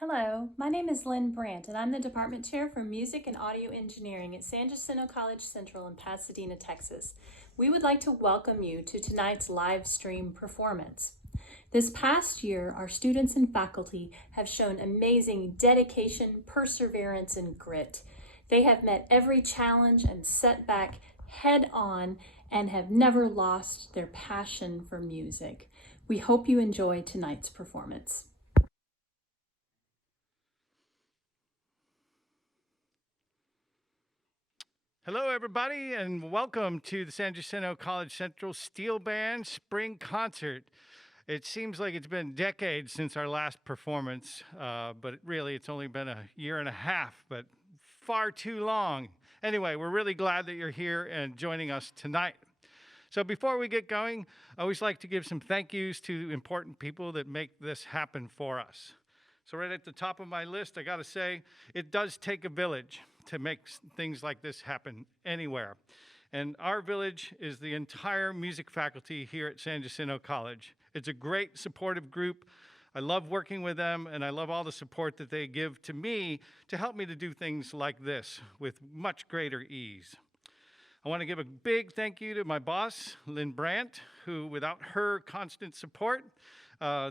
Hello, my name is Lynne Brandt, and I'm the Department Chair for Music and Audio Engineering at San Jacinto College Central in Pasadena, Texas. We would like to welcome you to tonight's live stream performance. This past year, our students and faculty have shown amazing dedication, perseverance, and grit. They have met every challenge and setback head on and have never lost their passion for music. We hope you enjoy tonight's performance. Hello, everybody, and welcome to the San Jacinto College Central Steel Band Spring Concert. It seems like it's been decades since our last performance, but really it's only been a year and a half, but far too long. Anyway, we're really glad that you're here and joining us tonight. So before we get going, I always like to give some thank yous to important people that make this happen for us. So right at the top of my list, I gotta say, it does take a village to make things like this happen anywhere. And our village is the entire music faculty here at San Jacinto College. It's a great supportive group. I love working with them, and I love all the support that they give to me to help me to do things like this with much greater ease. I want to give a big thank you to my boss, Lynne Brandt, who without her constant support,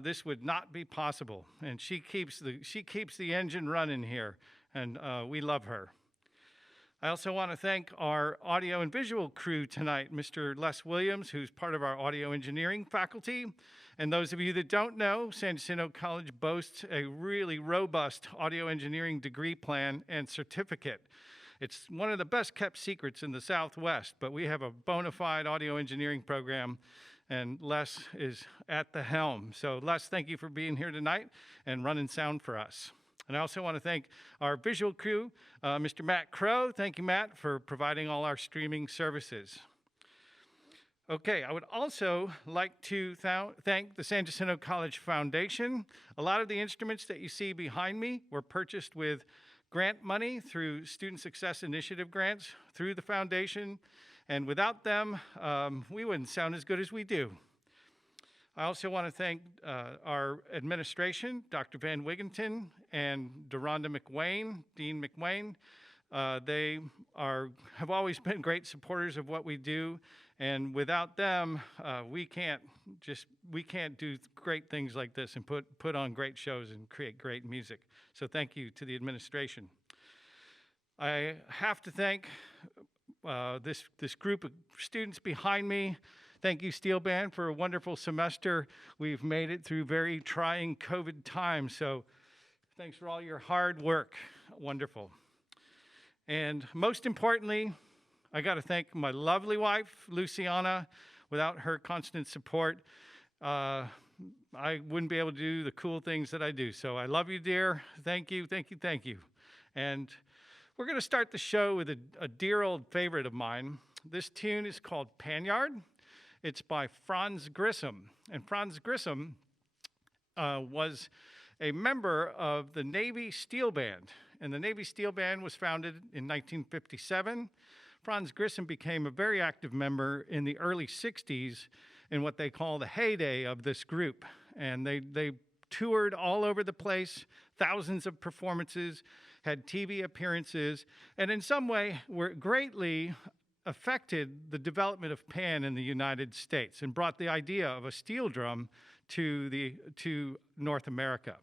this would not be possible. And she keeps the engine running here, and we love her. I also want to thank our audio and visual crew tonight, Mr. Les Williams, who's part of our audio engineering faculty. And those of you that don't know, San Jacinto College boasts a really robust audio engineering degree plan and certificate. It's one of the best kept secrets in the Southwest, but we have a bona fide audio engineering program, and Les is at the helm. So Les, thank you for being here tonight and running sound for us. And I also want to thank our visual crew, Mr. Matt Crow. Thank you, Matt, for providing all our streaming services. Okay, I would also like to thank the San Jacinto College Foundation. A lot of the instruments that you see behind me were purchased with grant money through Student Success Initiative grants through the foundation. And without them, we wouldn't sound as good as we do. I also want to thank our administration, Dr. Van Wigginton and Deronda McWayne, Dean McWayne. They have always been great supporters of what we do, and without them, we can't do great things like this and put on great shows and create great music. So thank you to the administration. I have to thank this group of students behind me. Thank you, Steel Band, for a wonderful semester. We've made it through very trying COVID times, so thanks for all your hard work. Wonderful. And most importantly, I got to thank my lovely wife, Luciana. Without her constant support, I wouldn't be able to do the cool things that I do. So I love you, dear. Thank you, thank you, thank you. And we're going to start the show with a dear old favorite of mine. This tune is called Panyard. It's by Franz Grissom. And Franz Grissom was a member of the Navy Steel Band. And the Navy Steel Band was founded in 1957. Franz Grissom became a very active member in the early 60s in what they call the heyday of this group. And they toured all over the place, thousands of performances, had TV appearances, and in some way were greatly affected the development of pan in the United States and brought the idea of a steel drum to North America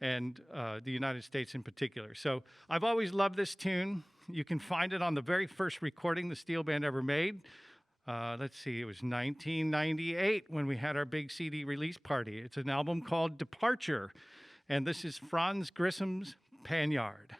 and the United States in particular. So I've always loved this tune. You can find it on the very first recording the Steel Band ever made. Let's see, it was 1998 when we had our big CD release party. It's an album called Departure, and this is Franz Grissom's Panyard.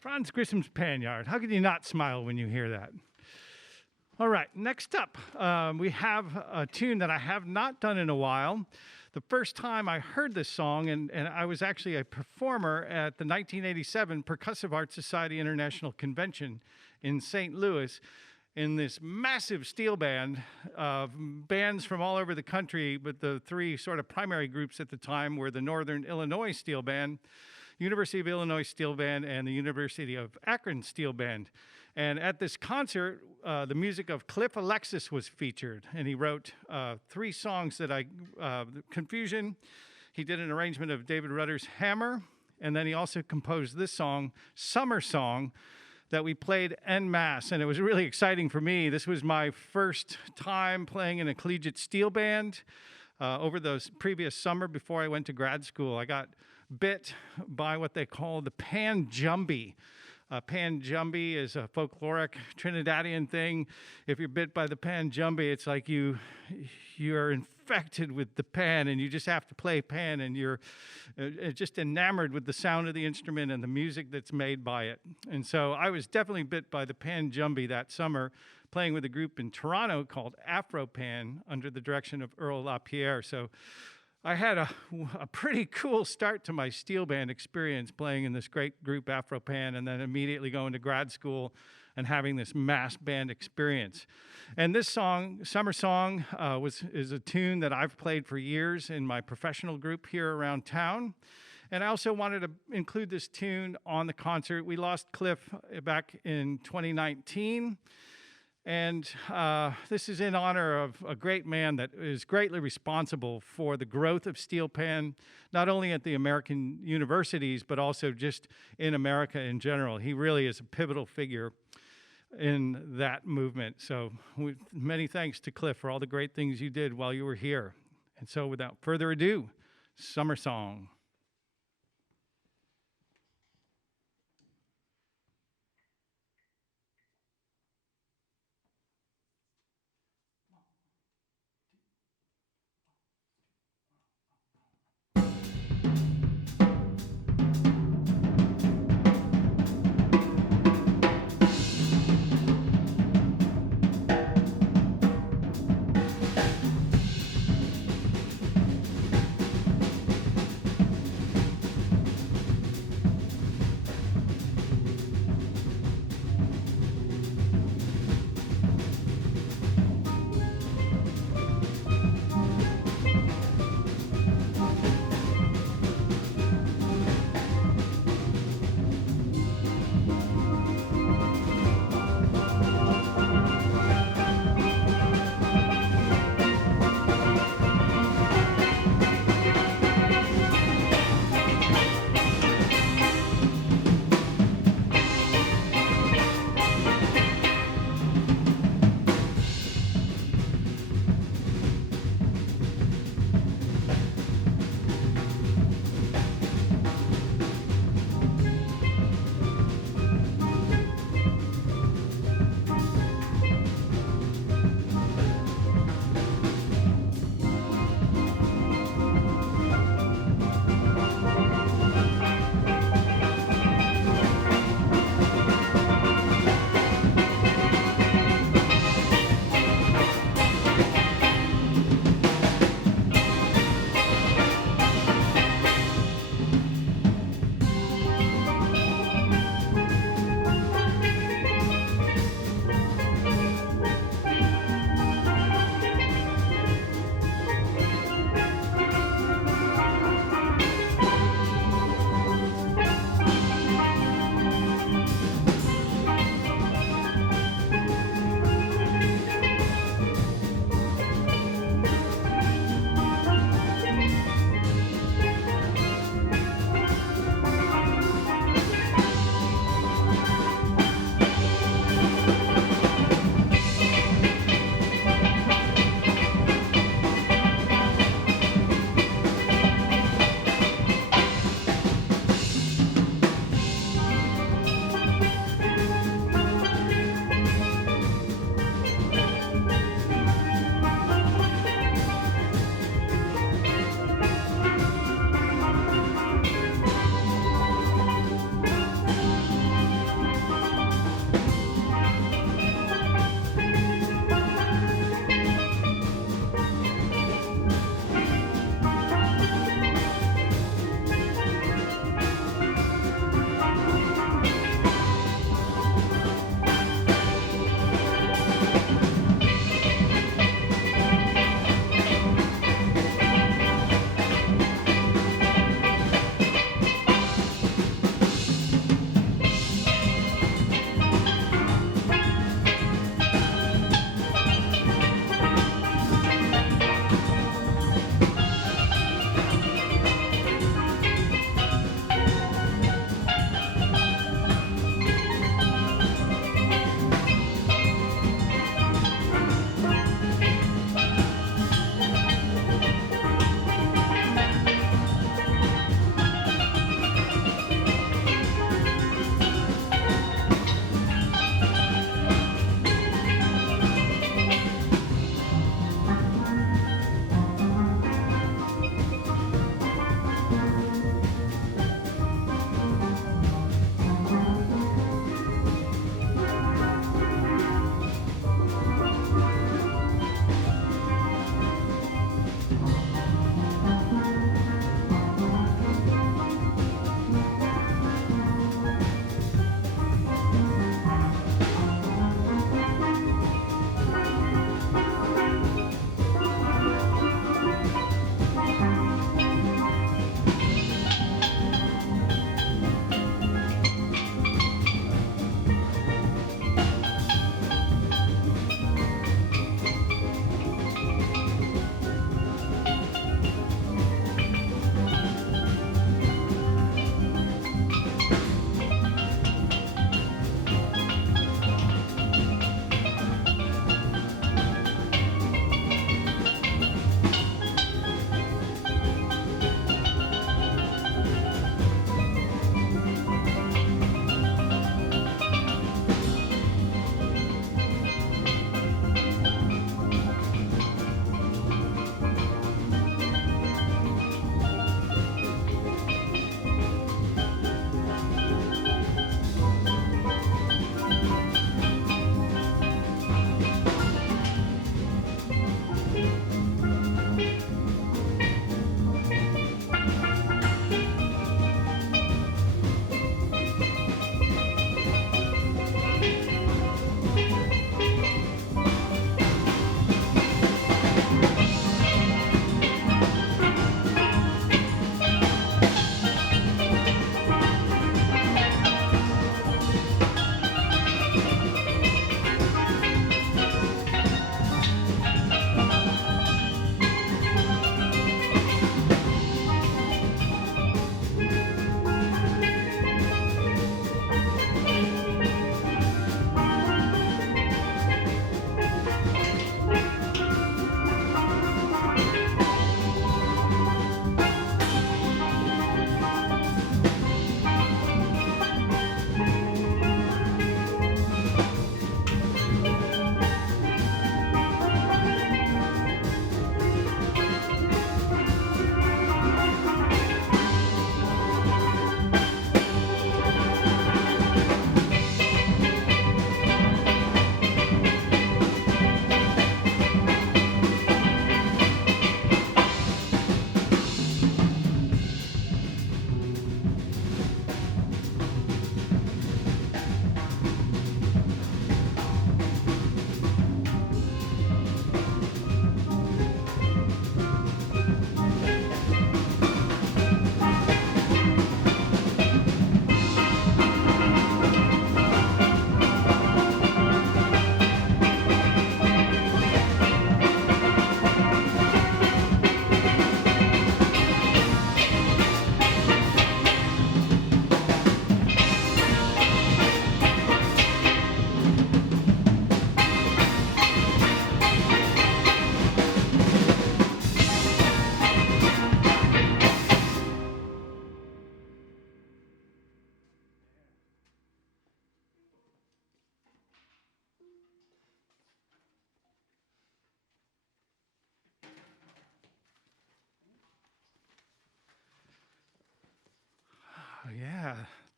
Franz Grissom's Panyard. How could you not smile when you hear that? All right, next up, we have a tune that I have not done in a while. The first time I heard this song, and I was actually a performer at the 1987 Percussive Arts Society International Convention in St. Louis, in this massive steel band of bands from all over the country, but the three sort of primary groups at the time were the Northern Illinois Steel Band, University of Illinois Steel Band, and the University of Akron Steel Band. And at this concert, the music of Cliff Alexis was featured, and he wrote 3 songs that Confusion. He did an arrangement of David Rudder's Hammer, and then he also composed this song, Summer Song, that we played en masse, and it was really exciting for me. This was my first time playing in a collegiate steel band. Over those previous summer before I went to grad school, I got bit by what they call the panjumby. Panjumby is a folkloric Trinidadian thing. If you're bit by the panjumby, it's like you're infected with the pan, and you just have to play pan, and you're just enamored with the sound of the instrument and the music that's made by it. And so I was definitely bit by the panjumby that summer, playing with a group in Toronto called Afropan under the direction of Earl LaPierre. So I had a pretty cool start to my steel band experience, playing in this great group Afropan, and then immediately going to grad school and having this mass band experience. And this song, Summer Song, is a tune that I've played for years in my professional group here around town. And I also wanted to include this tune on the concert. We lost Cliff back in 2019. And this is in honor of a great man that is greatly responsible for the growth of steel pan, not only at the American universities, but also just in America in general. He really is a pivotal figure in that movement. So many thanks to Cliff for all the great things you did while you were here. And so without further ado, Summer Song.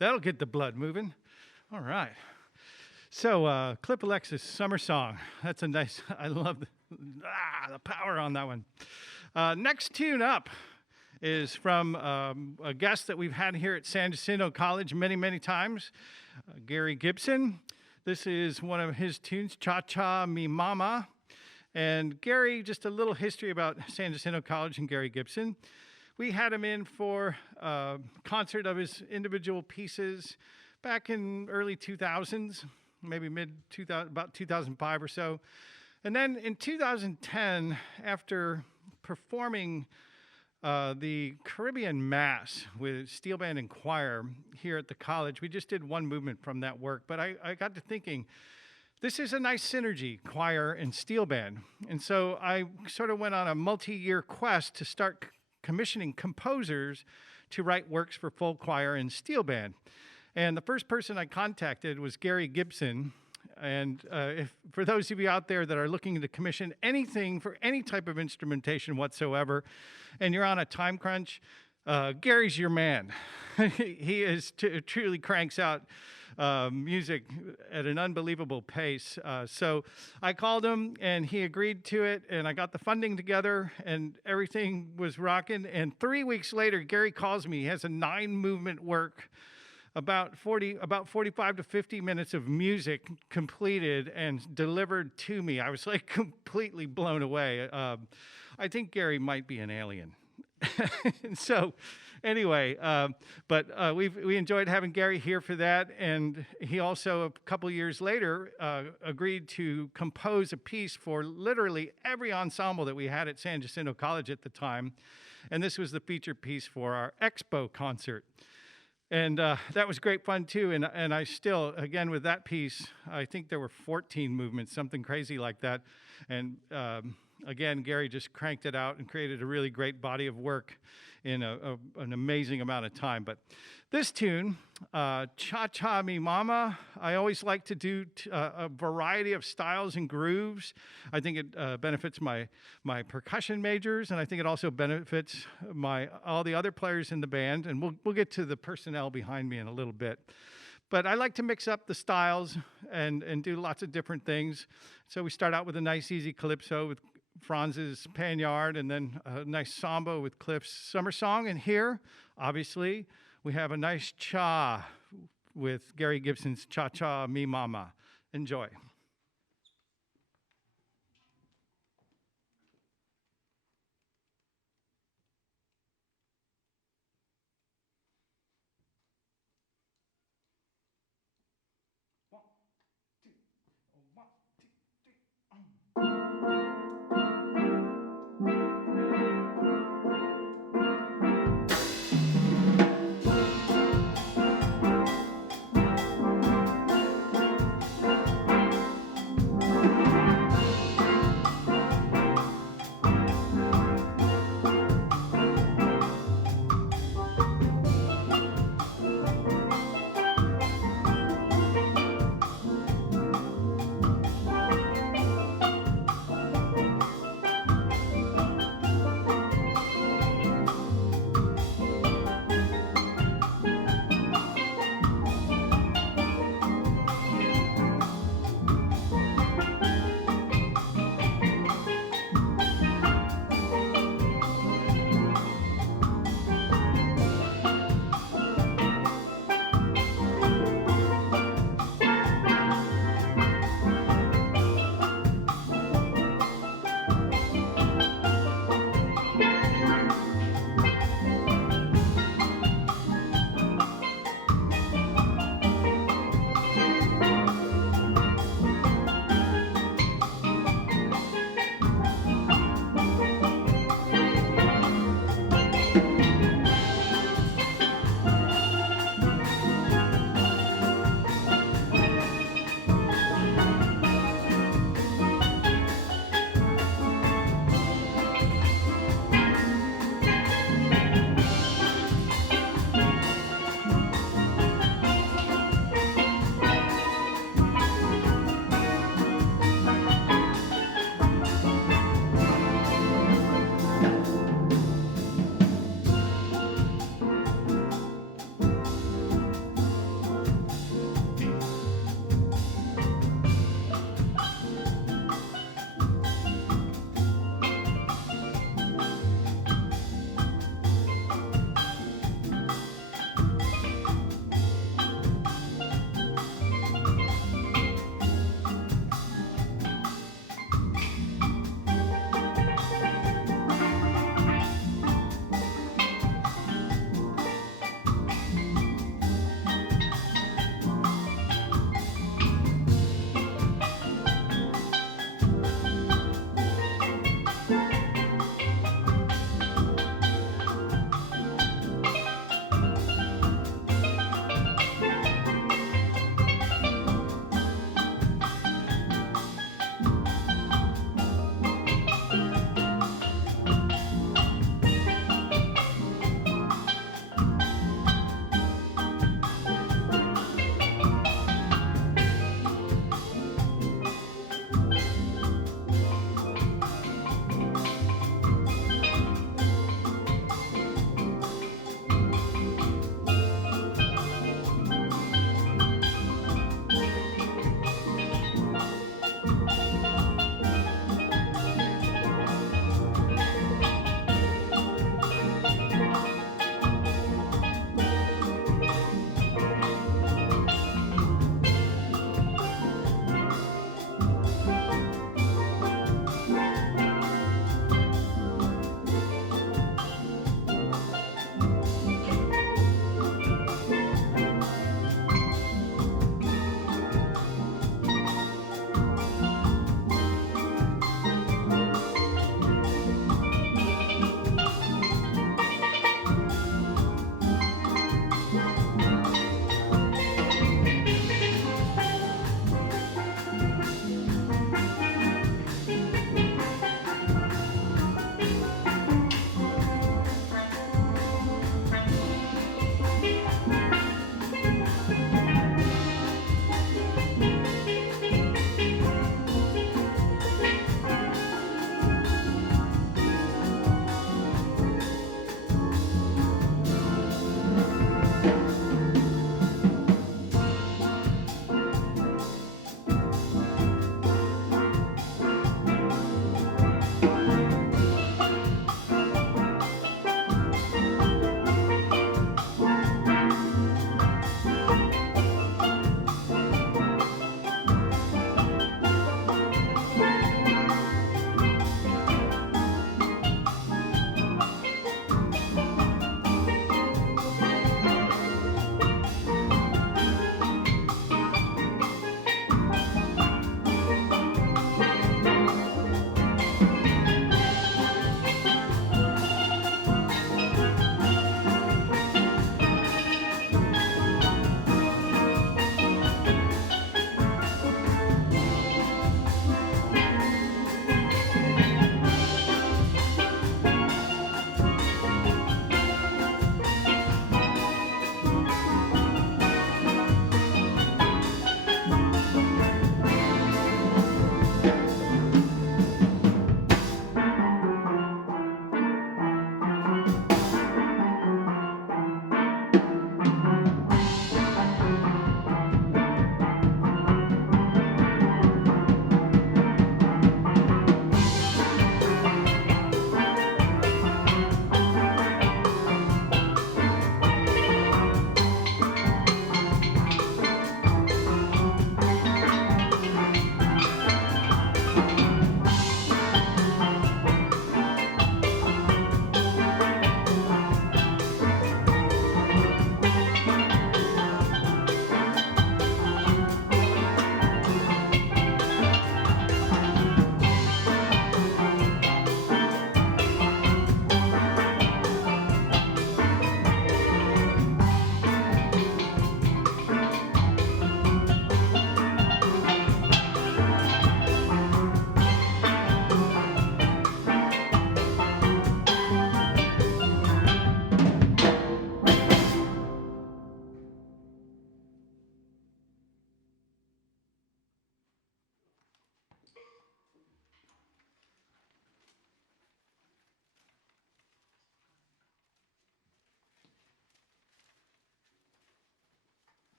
That'll get the blood moving. All right. So, Cliff Alexis, Summer Song. That's a nice, I love the power on that one. Next tune up is from a guest that we've had here at San Jacinto College many, many times, Gary Gibson. This is one of his tunes, Cha-Cha Mi Mama. And Gary, just a little history about San Jacinto College and Gary Gibson. We had him in for a concert of his individual pieces back in early 2000s, maybe about 2005 or so. And then in 2010, after performing the Caribbean Mass with steel band and choir here at the college, we just did one movement from that work, but I got to thinking, this is a nice synergy, choir and steel band. And so I sort of went on a multi-year quest to start commissioning composers to write works for full choir and steel band. And the first person I contacted was Gary Gibson. And for those of you out there that are looking to commission anything for any type of instrumentation whatsoever, and you're on a time crunch, Gary's your man. He truly cranks out music at an unbelievable pace. So I called him, and he agreed to it, and I got the funding together, and everything was rocking. And 3 weeks later, Gary calls me. He has a 9-movement work, about 45 to 50 minutes of music completed and delivered to me. I was like completely blown away. I think Gary might be an alien. So anyway, but we enjoyed having Gary here for that. And he also, a couple years later, agreed to compose a piece for literally every ensemble that we had at San Jacinto College at the time. And this was the feature piece for our Expo concert. And that was great fun, too. And I still, again, with that piece, I think there were 14 movements, something crazy like that. And again, Gary just cranked it out and created a really great body of work in an amazing amount of time. But this tune, Cha-Cha Mi Mama, I always like to do a variety of styles and grooves. I think it benefits my percussion majors, and I think it also benefits all the other players in the band. And we'll get to the personnel behind me in a little bit. But I like to mix up the styles and do lots of different things. So we start out with a nice, easy calypso with Franz's Panyard, and then a nice samba with Cliff's Summer Song. And here, obviously, we have a nice cha with Gary Gibson's Cha-Cha Mi Mama. Enjoy.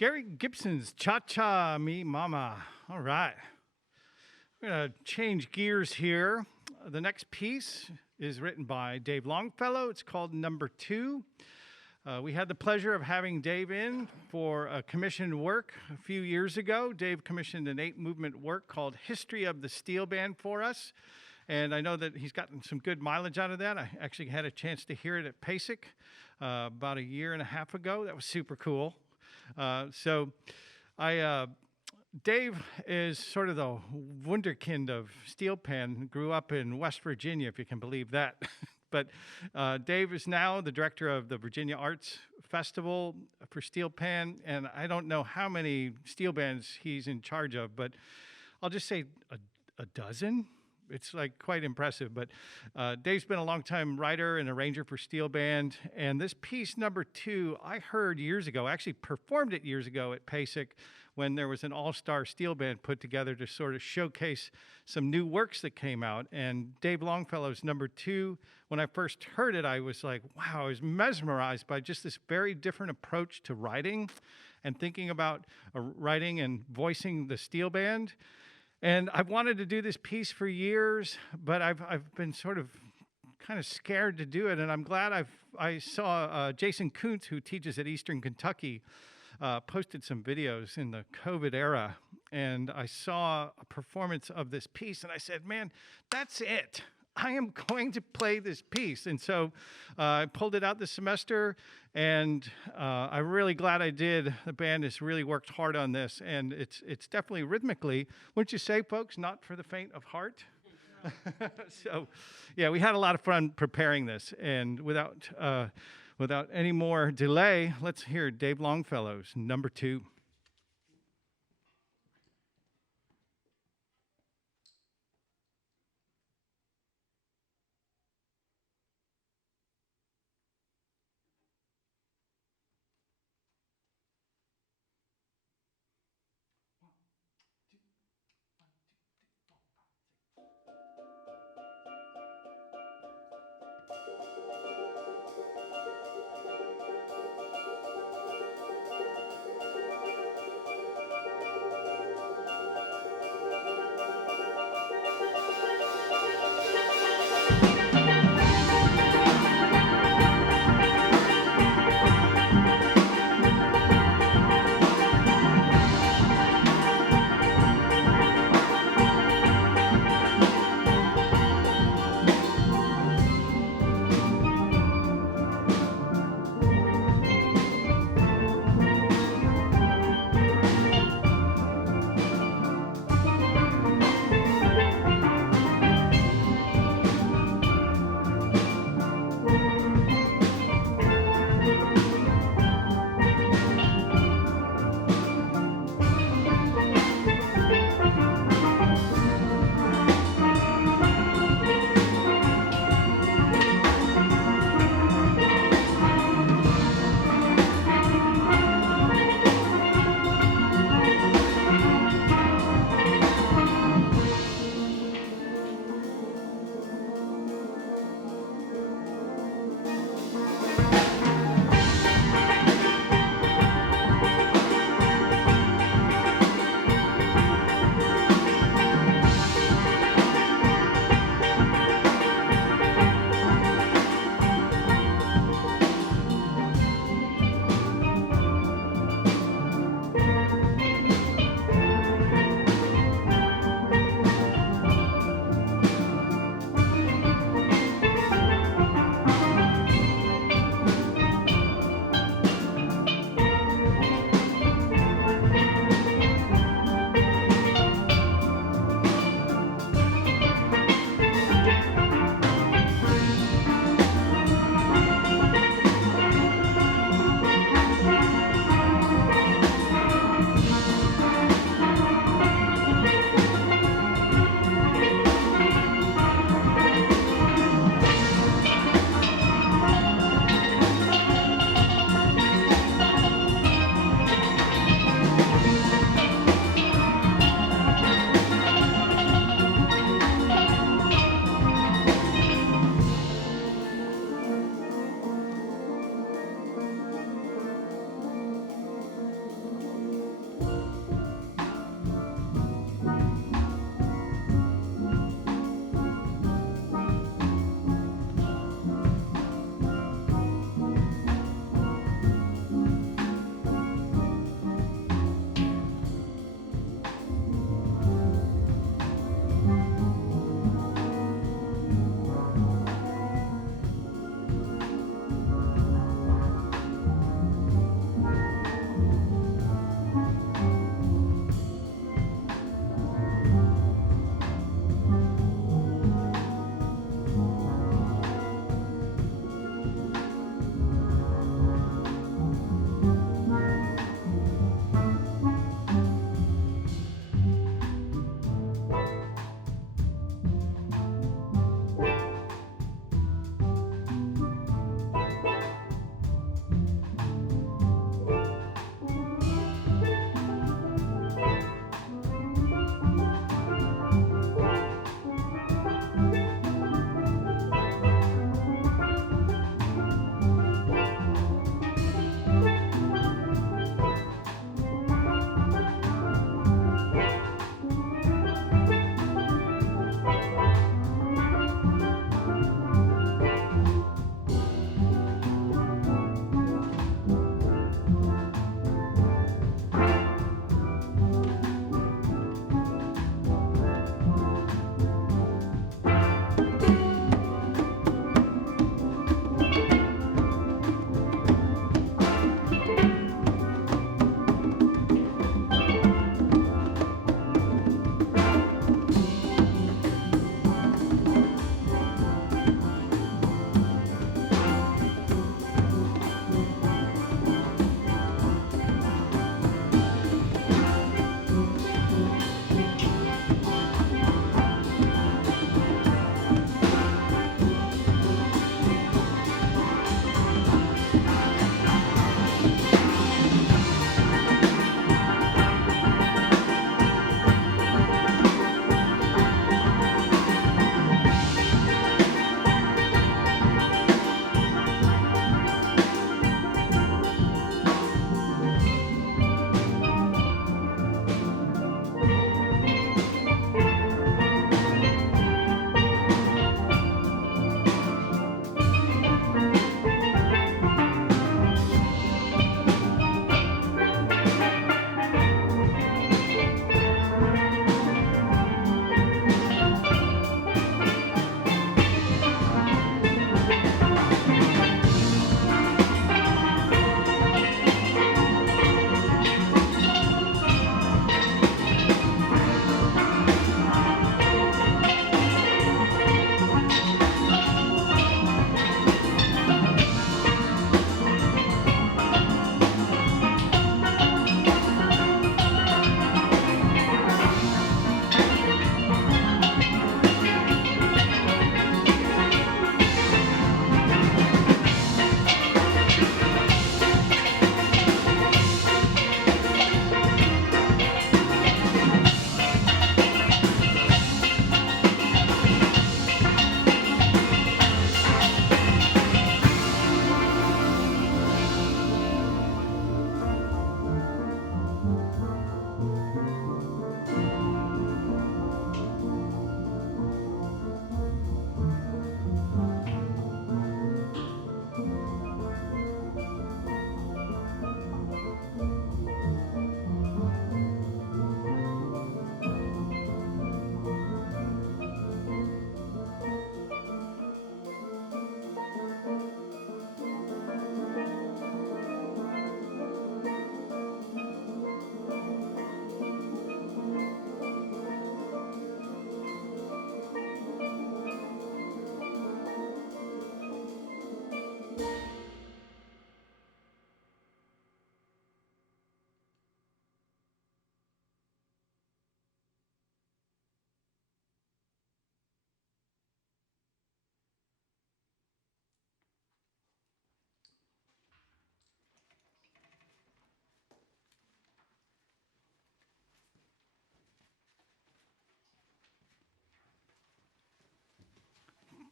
Gary Gibson's Cha-Cha Me Mama. All right. We're going to change gears here. The next piece is written by Dave Longfellow. It's called Number 2. We had the pleasure of having Dave in for a commissioned work a few years ago. Dave commissioned an 8-movement work called History of the Steel Band for us. And I know that he's gotten some good mileage out of that. I actually had a chance to hear it at PASIC about a year and a half ago. That was super cool. Dave is sort of the wunderkind of steel pan. Grew up in West Virginia, if you can believe that. But Dave is now the director of the Virginia Arts Festival for steel pan, and I don't know how many steel bands he's in charge of, but I'll just say a dozen. It's like quite impressive. But Dave's been a longtime writer and arranger for steel band, and this piece Number 2 I heard years ago, actually performed it years ago at PASIC when there was an all-star steel band put together to sort of showcase some new works that came out. And Dave Longfellow's Number 2, when I first heard it, I was like, wow, I was mesmerized by just this very different approach to writing and thinking about writing and voicing the steel band. And I've wanted to do this piece for years, but I've been sort of kind of scared to do it. And I'm glad I saw Jason Kuntz, who teaches at Eastern Kentucky, posted some videos in the COVID era. And I saw a performance of this piece, and I said, man, that's it. I am going to play this piece. And so I pulled it out this semester, and I'm really glad I did. The band has really worked hard on this, and it's definitely rhythmically, wouldn't you say, folks, not for the faint of heart? So, yeah, we had a lot of fun preparing this, and without any more delay, let's hear Dave Longfellow's Number 2.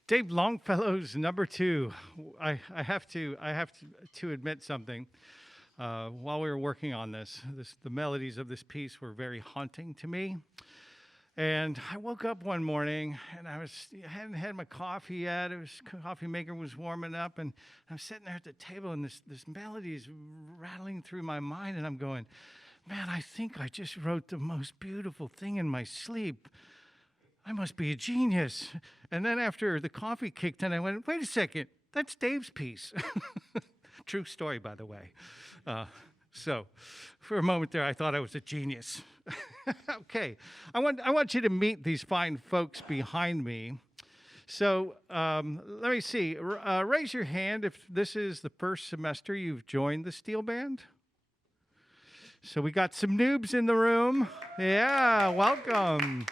Dave Longfellow's number 2. I have to admit something. While we were working on the melodies of this piece were very haunting to me. And I woke up one morning and I hadn't had my coffee yet. Coffee maker was warming up, and I'm sitting there at the table, and this melody is rattling through my mind, and I'm going, man, I think I just wrote the most beautiful thing in my sleep. I must be a genius. And then after the coffee kicked in, I went, wait a second, that's Dave's piece. True story, by the way. So for a moment there, I thought I was a genius. Okay, I want you to meet these fine folks behind me. So let me see. Raise your hand if this is the first semester you've joined the steel band. So we got some noobs in the room. Yeah, welcome.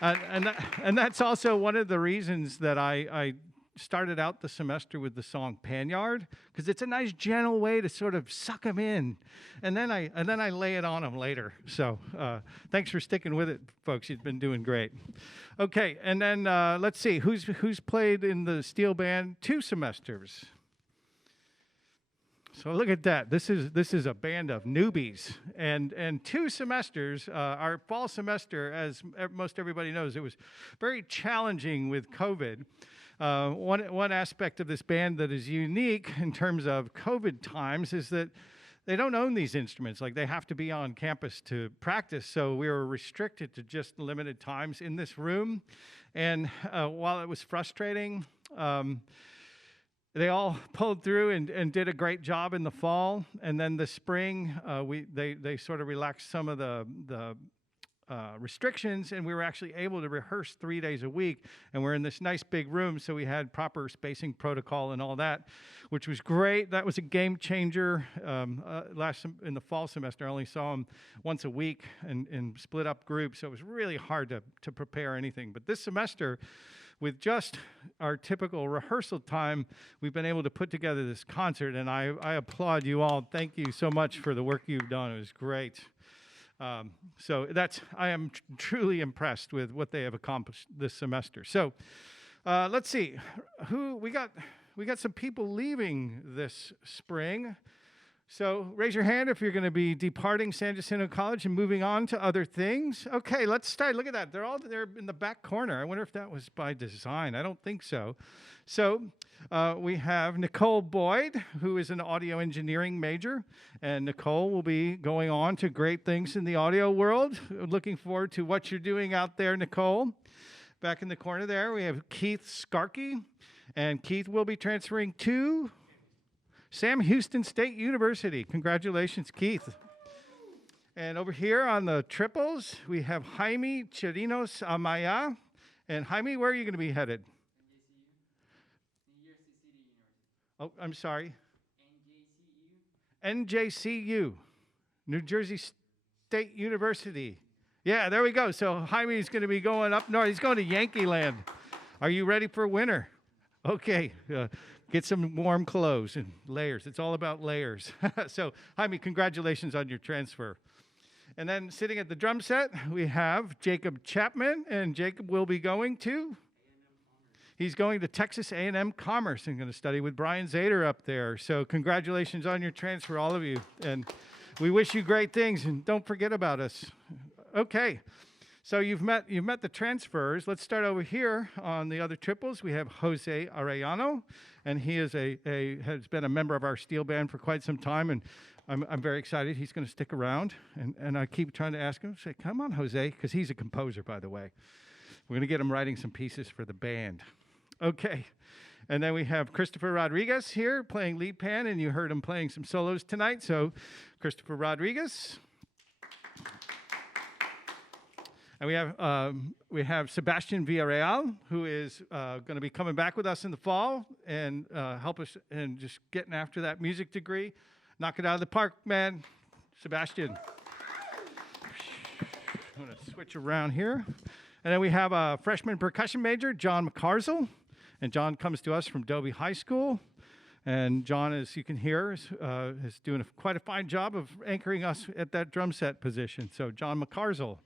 And that's also one of the reasons that I started out the semester with the song Panyard, because it's a nice gentle way to sort of suck them in, and then I lay it on them later. So thanks for sticking with it, folks. You've been doing great. Okay, and then let's see who's played in the steel band 2 semesters. So look at that. This is a band of newbies, and 2 semesters. Our fall semester, as most everybody knows, it was very challenging with COVID. One aspect of this band that is unique in terms of COVID times is that they don't own these instruments. Like, they have to be on campus to practice, so we were restricted to just limited times in this room. And while it was frustrating, they all pulled through and did a great job in the fall. And then the spring, they sort of relaxed some of the restrictions, and we were actually able to rehearse 3 days a week. And we're in this nice big room, so we had proper spacing protocol and all that, which was great. That was a game changer. In the fall semester, I only saw them once a week in split up groups, so it was really hard to prepare anything. But this semester, with just our typical rehearsal time, we've been able to put together this concert, and I applaud you all. Thank you so much for the work you've done. It was great. So I am truly impressed with what they have accomplished this semester. So let's see, we got some people leaving this spring. So raise your hand if you're going to be departing San Jacinto College and moving on to other things. Okay, let's start. Look at that. They're all there in the back corner. I wonder if that was by design. I don't think so. So we have Nicole Boyd, who is an audio engineering major. And Nicole will be going on to great things in the audio world. Looking forward to what you're doing out there, Nicole. Back in the corner there, we have Keith Skarkey. And Keith will be transferring to Sam Houston State University. Congratulations, Keith. And over here on the triples, we have Jaime Chirinos Amaya. And Jaime, where are you going to be headed? Oh, I'm sorry. NJCU, New Jersey State University. Yeah, there we go. So Jaime is going to be going up north. He's going to Yankee Land. Are you ready for winter? Okay. Get some warm clothes and layers. It's all about layers. So, Jaime, congratulations on your transfer. And then sitting at the drum set, we have Jacob Chapman, and Jacob will be going to? He's going to Texas A&M Commerce and going to study with Brian Zader up there. So, congratulations on your transfer, all of you. And we wish you great things, and don't forget about us. Okay. So you've met the transfers. Let's start over here on the other triples. We have Jose Arellano, and he is has been a member of our steel band for quite some time, and I'm very excited. He's going to stick around, and I keep trying to ask him, say, come on, Jose, because he's a composer, by the way. We're going to get him writing some pieces for the band. Okay. And then we have Christopher Rodriguez here playing lead pan, and you heard him playing some solos tonight. So Christopher Rodriguez. And we have Sebastian Villarreal, who is going to be coming back with us in the fall and help us in just getting after that music degree. Knock it out of the park, man. Sebastian. I'm going to switch around here. And then we have a freshman percussion major, John McCarsell. And John comes to us from Dobie High School. And John, as you can hear, is doing quite a fine job of anchoring us at that drum set position. So John McCarsell.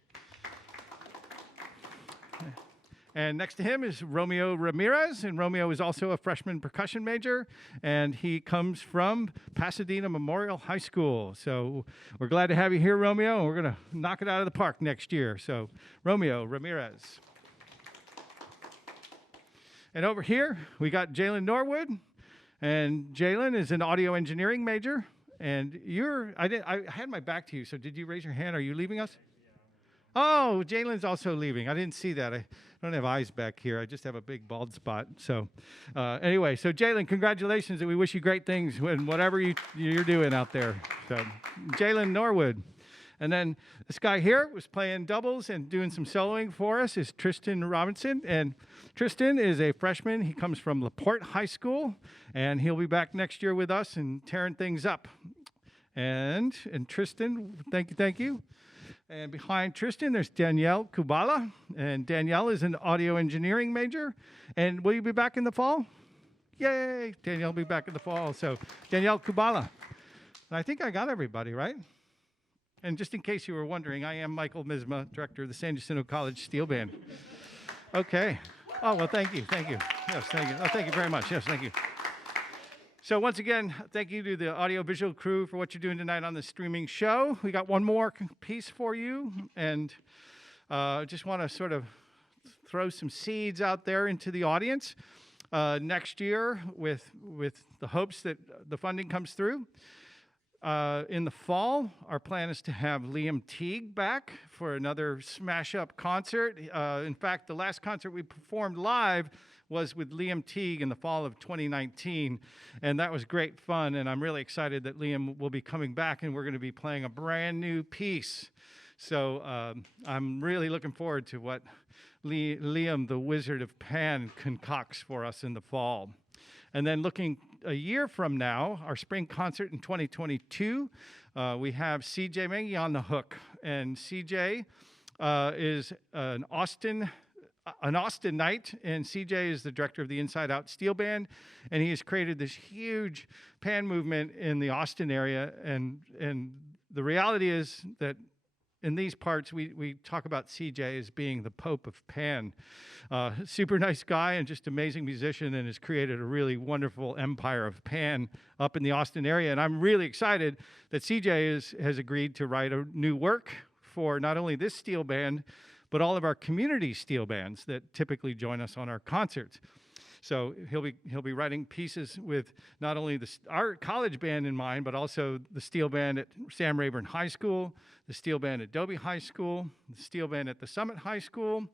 And next to him is Romeo Ramirez, and Romeo is also a freshman percussion major, and he comes from Pasadena Memorial High School. So we're glad to have you here, Romeo, and we're going to knock it out of the park next year. So Romeo Ramirez. And over here, we got Jalen Norwood, and Jalen is an audio engineering major. And I had my back to you, so did you raise your hand? Are you leaving us? Oh, Jalen's also leaving. I didn't see that. I don't have eyes back here. I just have a big bald spot. So anyway, so Jalen, congratulations, and we wish you great things in whatever you're doing out there. So Jalen Norwood. And then this guy here was playing doubles and doing some soloing for us is Tristan Robinson. And Tristan is a freshman. He comes from LaPorte High School, and he'll be back next year with us and tearing things up. And Tristan, thank you. And behind Tristan, there's Danielle Kubala. And Danielle is an audio engineering major. And will you be back in the fall? Yay! Danielle will be back in the fall. So Danielle Kubala. And I think I got everybody, right? And just in case you were wondering, I am Michael Misma, director of the San Jacinto College Steel Band. Okay. Oh, well, thank you. Yes, thank you. Oh, thank you very much. Yes, thank you. So once again, thank you to the audiovisual crew for what you're doing tonight on the streaming show. We got one more piece for you, and just want to sort of throw some seeds out there into the audience. Next year, with the hopes that the funding comes through, in the fall, our plan is to have Liam Teague back for another smash-up concert. In fact, the last concert we performed live was with Liam Teague in the fall of 2019, and that was great fun, and I'm really excited that Liam will be coming back, and we're going to be playing a brand new piece. So I'm really looking forward to what Liam, the Wizard of Pan, concocts for us in the fall. And then looking a year from now, our spring concert in 2022, we have CJ Menge on the hook. And CJ is an Austinite, and CJ is the director of the Inside Out Steel Band, and he has created this huge pan movement in the Austin area. And the reality is that in these parts, we talk about CJ as being the Pope of Pan. Super nice guy and just amazing musician, and has created a really wonderful empire of Pan up in the Austin area. And I'm really excited that CJ has agreed to write a new work for not only this steel band, but all of our community steel bands that typically join us on our concerts. So he'll be writing pieces with not only our college band in mind, but also the steel band at Sam Rayburn High School, the steel band at Dobie High School, the steel band at the Summit High School,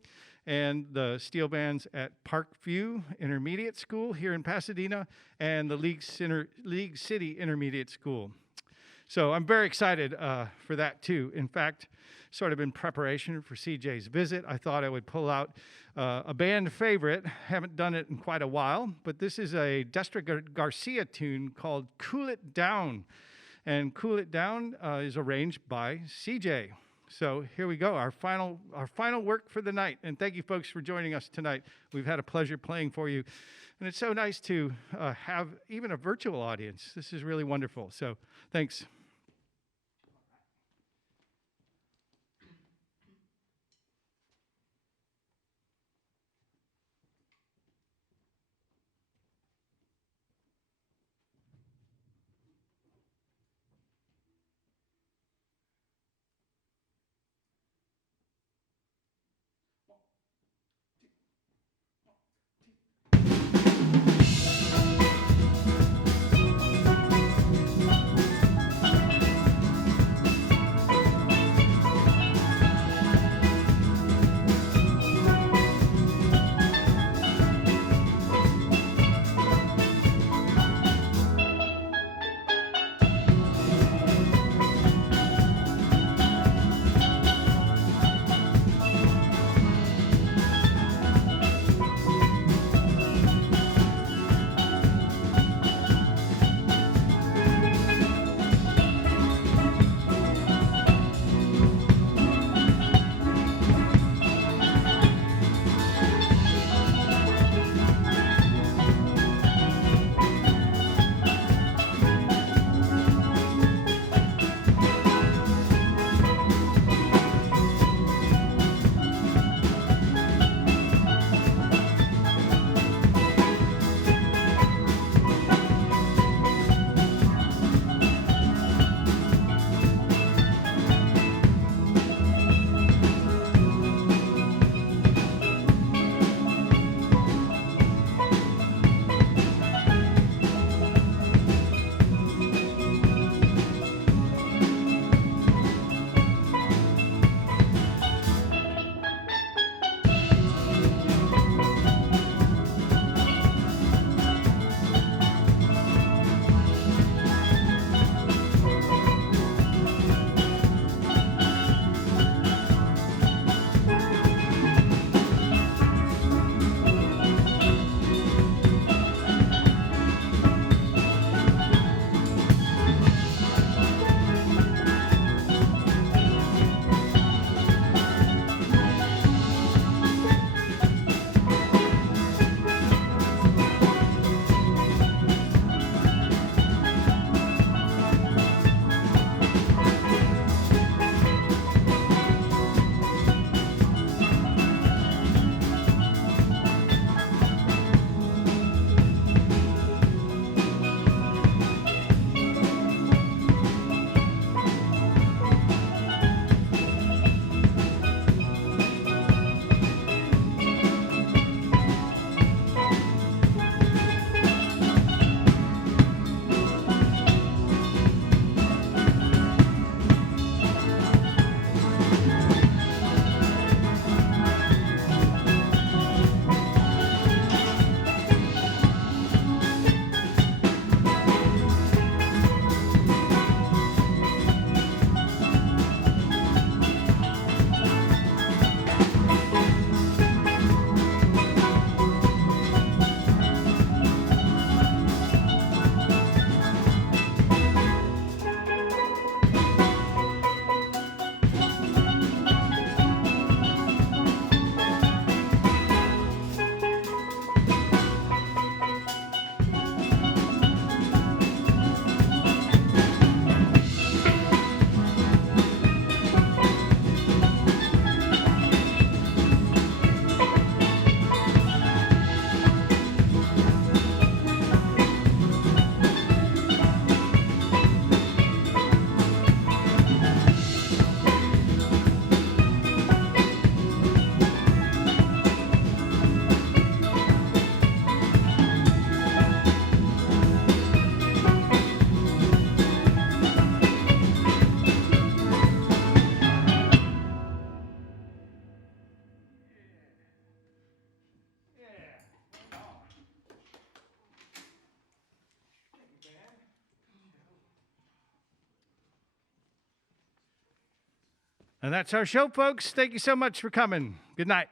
and the steel bands at Parkview Intermediate School here in Pasadena, and the League City Intermediate School. So I'm very excited for that too. In fact, sort of in preparation for CJ's visit, I thought I would pull out a band favorite. Haven't done it in quite a while, but this is a Destra Garcia tune called Cool It Down. And Cool It Down is arranged by CJ. So here we go, our final work for the night. And thank you folks for joining us tonight. We've had a pleasure playing for you. And it's so nice to have even a virtual audience. This is really wonderful. So thanks. And that's our show, folks. Thank you so much for coming. Good night.